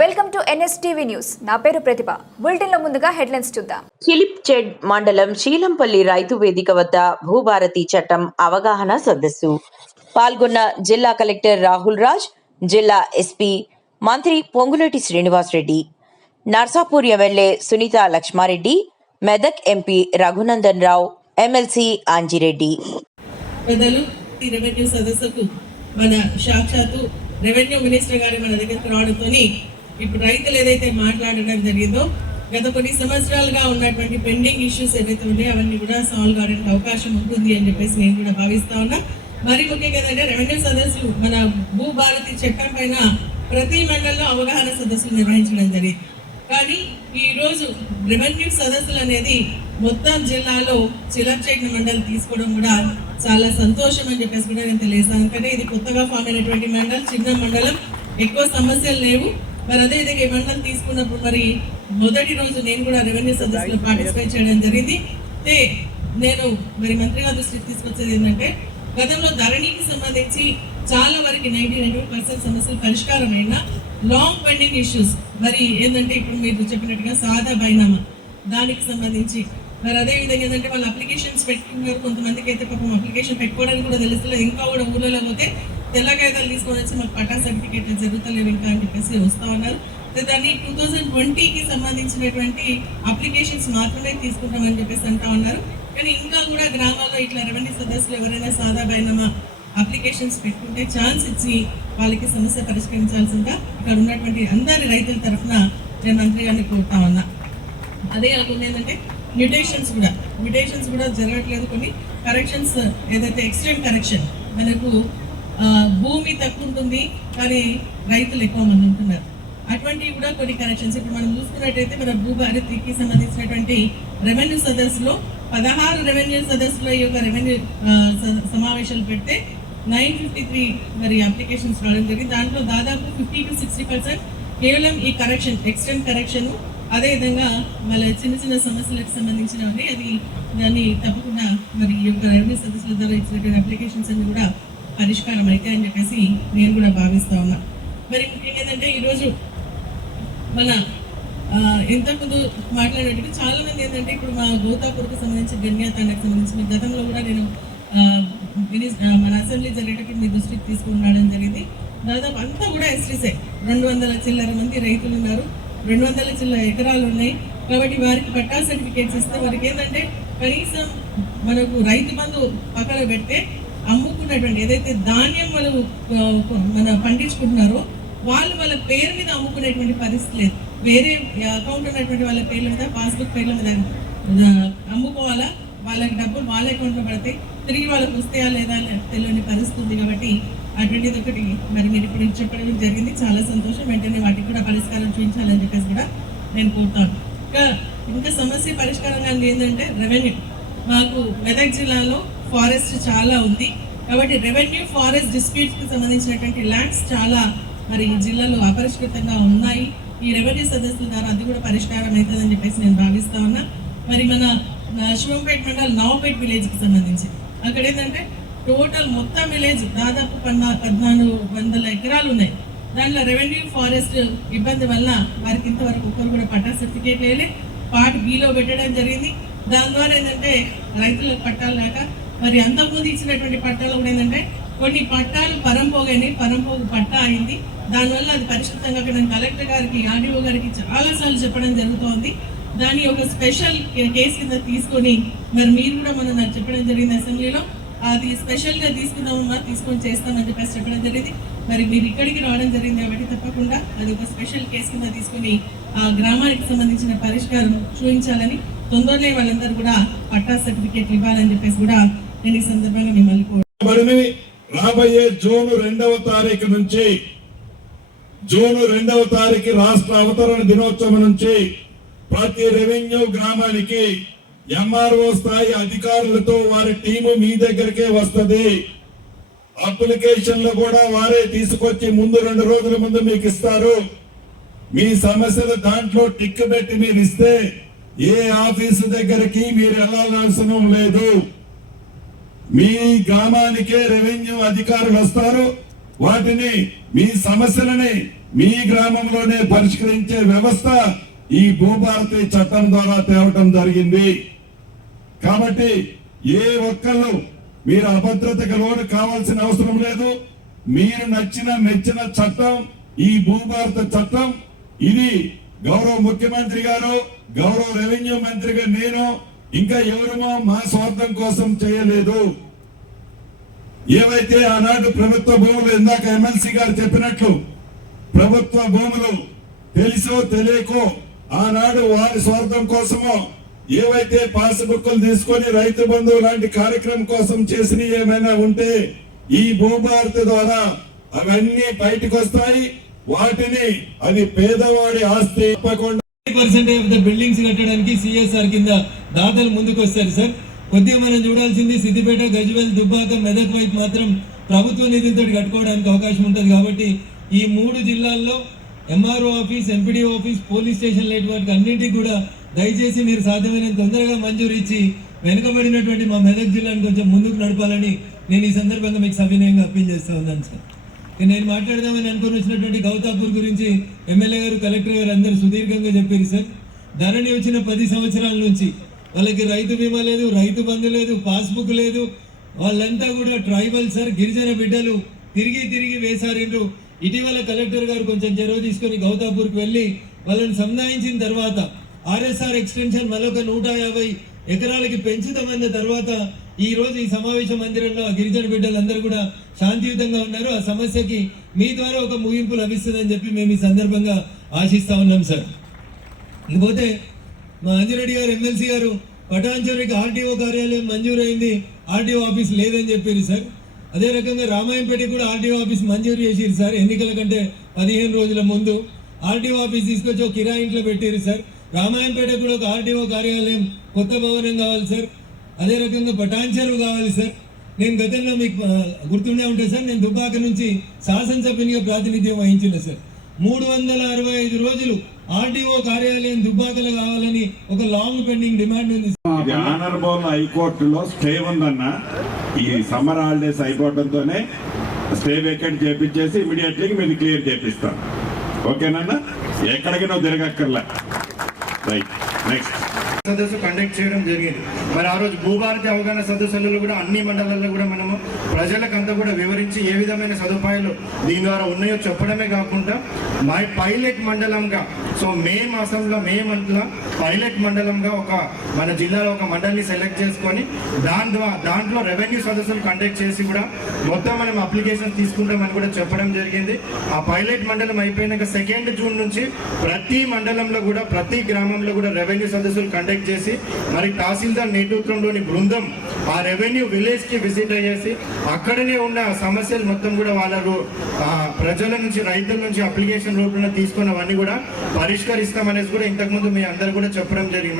Welcome to NSTV news. నా పేరు ప్రతిభ. బులెటిన్లో ముందుగా హెడ్లైన్స్ చూద్దాం. కిలిప్ చెడ్ మండలం శీలంపల్లి రైతు వేదిక వద్ద భూభారతి చట్టం అవగాహన సదస్సు. పాల్గొన్న జిల్లా కలెక్టర్ రాహుల్ రాజ్ జిల్లా ఎస్పీ మంత్రి Ponguleti Srinivasa Reddy Narsapur MLA Sunitha Laxma Reddy Medak MP Raghunandan Rao MLC Anji Reddy. పెద్దలు ఈ రెవెన్యూ సదస్సుకు మన సాక్షాత్తు రెవెన్యూ మినిస్టర్ గారు మన దగ్గరకు రావడంతో ఇప్పుడు రైతులు ఏదైతే మాట్లాడడం జరిగిందో గత కొన్ని సంవత్సరాలుగా ఉన్నటువంటి పెండింగ్ ఇష్యూస్ ఏవైతే ఉన్నాయో అవన్నీ కూడా సాల్వ్ కావడానికి అవకాశం ఉంటుంది అని చెప్పేసి నేను కూడా భావిస్తా ఉన్నా. మరి ముఖ్యంగా ఏంటంటే రెవెన్యూ సదస్సులు మన భూభారతి చట్టం పైన ప్రతి మండలంలో అవగాహన సదస్సులు నిర్వహించడం జరిగింది. కానీ ఈరోజు రెవెన్యూ సదస్సులు అనేది మొత్తం జిల్లాలో చిలర్చేట మండలి తీసుకోవడం కూడా చాలా సంతోషం అని చెప్పేసి కూడా నేను తెలియజేస్తాను ఎందుకంటే ఇది కొత్తగా ఫామ్ అయినటువంటి మండలం చిన్న మండలం ఎక్కువ సమస్యలు లేవు. మరి అదే విధంగా మండలం తీసుకున్నప్పుడు మరి మొదటి రోజు నేను కూడా రెవెన్యూ సదస్సులో పార్టిసిపేట్ చేయడం జరిగింది. అయితే నేను మరి మంత్రి గారి దృష్టికి తీసుకొచ్చేది ఏంటంటే గతంలో ధరణికి సంబంధించి చాలా వరకు నైన్టీ నైన్ పర్సెంట్ సమస్యలు పరిష్కారమైన లాంగ్ పెండింగ్ ఇష్యూస్ మరి ఏంటంటే ఇప్పుడు మీరు చెప్పినట్టుగా సాదా బైనామా దానికి సంబంధించి మరి అదే విధంగా ఏంటంటే వాళ్ళు అప్లికేషన్స్ పెట్టుకున్నారు కొంతమందికి అయితే పాపం అప్లికేషన్ పెట్టుకోవడానికి కూడా తెలుస్తలేదు ఇంకా కూడా ఊళ్ళో పోతే తెల్ల కాగితాలు తీసుకొని వచ్చి మాకు పట్టా సర్టిఫికేట్ జరుగుతలేవు ఇంకా అని చెప్పేసి వస్తా ఉన్నారు. దాన్ని టూ థౌజండ్ ట్వంటీకి సంబంధించినటువంటి అప్లికేషన్స్ మాత్రమే తీసుకుంటామని చెప్పేసి అంటా ఉన్నారు. కానీ ఇంకా కూడా గ్రామాల్లో ఇట్లా రెవెన్యూ సదస్సులు ఎవరైనా సాదా బైనమా అప్లికేషన్స్ పెట్టుకుంటే ఛాన్స్ ఇచ్చి వాళ్ళకి సమస్య పరిష్కరించాల్సిందా ఇక్కడ ఉన్నటువంటి అందరి రైతుల తరఫున నేను మంత్రి గారిని కోరుతా ఉన్నా. అదే కాకుండా ఏంటంటే మ్యూటేషన్స్ కూడా మ్యూటేషన్స్ కూడా జరగట్లేదు. కొన్ని కరెక్షన్స్ ఏదైతే ఎక్స్ట్రీమ్ కరెక్షన్ మనకు భూమి తక్కువ ఉంటుంది కానీ రైతులు ఎక్కువ మంది ఉంటున్నారు. అటువంటివి కూడా కొన్ని కరెక్షన్స్ ఇప్పుడు మనం చూసుకున్నట్టయితే మన భూభారతికి సంబంధించినటువంటి రెవెన్యూ సదస్సులో పదహారు రెవెన్యూ సదస్సులో ఈ యొక్క రెవెన్యూ సమావేశాలు పెడితే నైన్ ఫిఫ్టీ త్రీ మరి అప్లికేషన్స్ రావడం జరిగింది. దాంట్లో దాదాపు ఫిఫ్టీ టు సిక్స్టీ పర్సెంట్ కేవలం ఈ కరెక్షన్ ఎక్స్టెంట్ కరెక్షన్ అదేవిధంగా మళ్ళీ చిన్న చిన్న సమస్యలకు సంబంధించినవి అది దాన్ని తప్పకుండా మరి ఈ యొక్క రెవెన్యూ సదస్సుల ద్వారా ఇచ్చినటువంటి అప్లికేషన్స్ అన్ని కూడా పరిష్కారం అయితే అని చెప్పేసి నేను కూడా భావిస్తూ ఉన్నా. మరి ఏంటంటే ఈరోజు మన ఇంతకుముందు మాట్లాడేటప్పుడు చాలా మంది ఏంటంటే ఇప్పుడు మా గోతాపూర్కి సంబంధించి గన్యాతాండకు సంబంధించి మీ గతంలో కూడా నేను మన అసెంబ్లీ జరిగేటప్పుడు మీ దృష్టికి తీసుకుని రావడం జరిగింది. దాదాపు అంతా కూడా ఎస్టీసే. రెండు వందల చిల్లర మంది రైతులు ఉన్నారు. రెండు వందల చిల్లర ఎకరాలు ఉన్నాయి. కాబట్టి వారికి పట్టా సర్టిఫికేట్స్ ఇస్తే వారికి ఏంటంటే కనీసం మనకు రైతు బంధు పక్కన పెడితే అమ్ముకునేటువంటి ఏదైతే ధాన్యం వాళ్ళు మన పండించుకుంటున్నారో వాళ్ళు వాళ్ళ పేరు మీద అమ్ముకునేటువంటి పరిస్థితి లేదు. వేరే అకౌంట్ ఉన్నటువంటి వాళ్ళ పేర్ల మీద పాస్బుక్ పేర్ల మీద అమ్ముకోవాలా? వాళ్ళకి డబ్బులు వాళ్ళ అకౌంట్లో పడితే తిరిగి వాళ్ళకి వస్తాయా లేదా అని తెలియని పరిస్థితి ఉంది కాబట్టి అటువంటిది ఒకటి మరి మీరు ఇప్పుడు చెప్పడం జరిగింది. చాలా సంతోషం. వెంటనే వాటికి కూడా పరిష్కారం చూపించాలని చెప్పేసి కూడా నేను కోరుతాను ఇంకా ఇంకా సమస్య పరిష్కారంగా ఏంటంటే రెవెన్యూ మాకు మెదక్ జిల్లాలో ఫారెస్ట్ చాలా ఉంది. కాబట్టి రెవెన్యూ ఫారెస్ట్ డిస్ప్యూట్కి సంబంధించినటువంటి ల్యాండ్స్ చాలా మరి ఈ జిల్లాలో అపరిష్కృతంగా ఉన్నాయి. ఈ రెవెన్యూ సదస్సుల ద్వారా అది కూడా పరిష్కారం అవుతుందని చెప్పేసి నేను భావిస్తా ఉన్నా. మరి మన శివంపేట మండల్ నవపేట్ విలేజ్కి సంబంధించి. అక్కడ ఏంటంటే టోటల్ మొత్తం విలేజ్ దాదాపు పన్నా పద్నాలుగు వందల ఎకరాలు ఉన్నాయి. దాంట్లో రెవెన్యూ ఫారెస్ట్ ఇబ్బంది వల్ల వారికి ఇంతవరకు ఒక్కరు కూడా పట్టా సర్టిఫికేట్ వేయలే పార్ట్ బీలో పెట్టడం జరిగింది. దాని ద్వారా ఏంటంటే రైతులకు పట్టాలు లేక మరి అంతకుముందు ఇచ్చినటువంటి పట్టాలు కూడా ఏంటంటే కొన్ని పట్టాలు పరంపోగానే పరంపోగు పట్టా అయింది. దానివల్ల అది పరిశుభ్రంగా నేను కలెక్టర్ గారికి ఆర్డీఓ గారికి చాలాసార్లు చెప్పడం జరుగుతోంది. దాని ఒక స్పెషల్ కేసు కింద తీసుకొని మరి మీరు కూడా మనం నాకు చెప్పడం జరిగింది అసెంబ్లీలో. అది స్పెషల్గా తీసుకుందామమ్మా తీసుకొని చేస్తామని చెప్పేసి చెప్పడం జరిగింది. మరి మీరు ఇక్కడికి రావడం జరిగింది కాబట్టి తప్పకుండా అది ఒక స్పెషల్ కేసు కింద తీసుకొని ఆ గ్రామానికి సంబంధించిన పరిష్కారం చూపించాలని తొందరనే వాళ్ళందరూ కూడా పట్టా సర్టిఫికేట్ ఇవ్వాలని చెప్పేసి కూడా నేను ఈ సందర్భంగా మిమ్మల్ని రాబోయే జూన్ రెండవ తారీఖు నుంచి జూన్ రెండవ తారీఖు రాష్ట్ర అవతరణ దినోత్సవం నుంచి ప్రతి రెవెన్యూ గ్రామానికి ఎంఆర్ఓ స్థాయి అధికారులతో వారి టీము మీ దగ్గరికే వస్తుంది. అప్లికేషన్లు కూడా వారే తీసుకొచ్చి ముందు రెండు రోజుల ముందు మీకు ఇస్తారు. మీ సమస్యలు దాంట్లో టిక్ పెట్టి మీరు ఇస్తే ఏ ఆఫీసు దగ్గరికి మీరు వెళ్ళాల్సిన లేదు. మీ గ్రామానికే రెవెన్యూ అధికారులు వస్తారు. వాటిని మీ సమస్యలని మీ గ్రామంలోనే పరిష్కరించే వ్యవస్థ ఈ భూభారతి చట్టం ద్వారా తేవటం జరిగింది. కాబట్టి ఏ ఒక్కళ్ళు మీరు అభద్రతకు లోను కావాల్సిన అవసరం లేదు. మీరు నచ్చిన మెచ్చిన చట్టం ఈ భూభారత చట్టం. ఇది గౌరవ ముఖ్యమంత్రి గారు గౌరవ రెవెన్యూ మంత్రిగా నేను ఇంకా ఎవరుమో మా స్వార్థం కోసం చేయలేదు? ఏవైతే ఆనాడు ప్రభుత్వ భూములు ఇందాక ఎమ్మెల్సీ గారు చెప్పినట్లు ప్రభుత్వ భూములు తెలుసో తెలియకో ఆనాడు వారి స్వార్థం కోసమో ఏవైతే పాస్ బుక్కులు తీసుకొని రైతు బంధువు లాంటి కార్యక్రమం కోసం చేసిన ఏమైనా ఉంటే ఈ భూభారతి ద్వారా అవన్నీ బయటకు వస్తాయి వాటిని అది పేదవాడి ఆస్తి తప్పకుండా పర్సెంటేజ్ ఆఫ్ ద బిల్డింగ్స్ కట్టడానికి సిఎస్ఆర్ కింద దాతలు ముందుకు వస్తారు సార్. కొద్దిగా మనం చూడాల్సింది సిద్దిపేట గజ్వెల్ దుబ్బాక మెదక్ వైపు మాత్రం ప్రభుత్వ నిధులతో కట్టుకోవడానికి అవకాశం ఉంటుంది కాబట్టి ఈ మూడు జిల్లాల్లో MRO office MPD office police station network అన్నింటికి కూడా దయచేసి మీరు సాధ్యమైనంత తొందరగా మంజూరు ఇచ్చి వెనుకబడినటువంటి మా మెదక్ జిల్లాని కొంచెం ముందుకు నడపాలని నేను ఈ సందర్భంగా మీకు సవినయంగా అప్పీల్ చేస్తూ ఉన్నాను సార్. నేను మాట్లాడదామని అనుకుని వచ్చినటువంటి గౌతాపూర్ గురించి ఎమ్మెల్యే గారు కలెక్టర్ గారు అందరూ సుదీర్ఘంగా చెప్పారు సార్. ధరణి వచ్చిన పది సంవత్సరాల నుంచి వాళ్ళకి రైతు బీమా లేదు రైతు బంధు లేదు పాస్బుక్ లేదు. వాళ్ళంతా కూడా ట్రైబల్ సార్ గిరిజన బిడ్డలు తిరిగి తిరిగి వేసారిండ్రు. ఇటీవల కలెక్టర్ గారు కొంచెం చెరవ తీసుకొని గౌతాపూర్కి వెళ్ళి వాళ్ళని సంధాయించిన తర్వాత ఆర్ఎస్ఆర్ ఎక్స్టెన్షన్ మరొక నూట యాభై ఎకరాలకి పెంచుతామన్న తర్వాత ఈ రోజు ఈ సమావేశ మందిరంలో ఆ గిరిజన బిడ్డలందరూ కూడా శాంతియుతంగా ఉన్నారు. ఆ సమస్యకి మీ ద్వారా ఒక ముగింపు లభిస్తుందని చెప్పి మేము ఈ సందర్భంగా ఆశిస్తా ఉన్నాం సార్. ఇకపోతే మా అంజిరెడ్డి గారు ఎమ్మెల్సీ గారు పటాన్చెరుకి ఆర్టీఓ కార్యాలయం మంజూరైంది. ఆర్టీఓ ఆఫీస్ లేదని చెప్పారు సార్. అదే రకంగా రామాయణపేట కూడా ఆర్టీఓ ఆఫీస్ మంజూరు చేసిరు సార్. ఎన్నికల కంటే పదిహేను రోజుల ముందు ఆర్టీఓ ఆఫీస్ తీసుకొచ్చి ఒక కిరాయి ఇంట్లో పెట్టారు సార్. రామాయంపేట కూడా ఒక ఆర్టీఓ కార్యాలయం కొత్త భవనం కావాలి సార్. అదే రకంగా పటాన్చెరు కావాలి సార్. నేను గతంలో మీకు గుర్తుండే ఉంటే సార్ నేను దుబ్బాక నుంచి శాసనసభ్యునిగా ప్రాతినిధ్యం వహించిన సార్. మూడు వందల అరవై ఐదు రోజులు ఆర్టీఓ కార్యాలయం దుబ్బాకలు కావాలని ఒక లాంగ్ పెండింగ్ డిమాండ్ ఉంది ఆనర్బోల్ హైకోర్టులో స్టే ఉందన్న. ఈ సమ్మర్ హాలిడేస్ అయిపోవడంతోనే స్టే వేకెంట్ చేపించేసి ఇమీడియట్లీ మీరు క్లియర్ చేపిస్తాం ఓకేనన్నా? ఎక్కడికి నువ్వు తిరగక్కర్లే. రైట్ నెక్స్ట్ సదస్సు కండక్ట్ చేయడం జరిగింది. మరి ఆ రోజు భూభారతి అవగాహన సదస్సులలో కూడా అన్ని మండలాల్లో కూడా మనము ప్రజలకంతా కూడా వివరించి ఏ విధమైన సదుపాయాలు దీని ద్వారా ఉన్నాయో చెప్పడమే కాకుండా మై పైలట్ మండలంగా సో మే మాసంలో మే మంత్లో పైలట్ మండలంగా ఒక మన జిల్లాలో ఒక మండలిని సెలెక్ట్ చేసుకొని దాని ద్వారా దాంట్లో రెవెన్యూ సదస్సులు కండక్ట్ చేసి కూడా మొత్తం మనం అప్లికేషన్ తీసుకుంటామని కూడా చెప్పడం జరిగింది. ఆ పైలట్ మండలం అయిపోయినాక సెకండ్ జూన్ నుంచి ప్రతి మండలంలో కూడా ప్రతి గ్రామంలో కూడా రెవెన్యూ సదస్సులు కండక్ట్ చేసి మరి తహసీల్దార్ నేతృత్వంలోని బృందం ఆ రెవెన్యూ విలేజ్కి విజిట్ అయ్యేసి అక్కడనే ఉన్న సమస్యలు మొత్తం కూడా వాళ్ళకు ప్రజల నుంచి రైతుల నుంచి అప్లికేషన్ రూపంలో తీసుకున్నవన్నీ కూడా పరిష్కరిస్తామనేసి కూడా ఇంతకుముందు మీ అందరు కూడా చెప్పడం జరిగింది.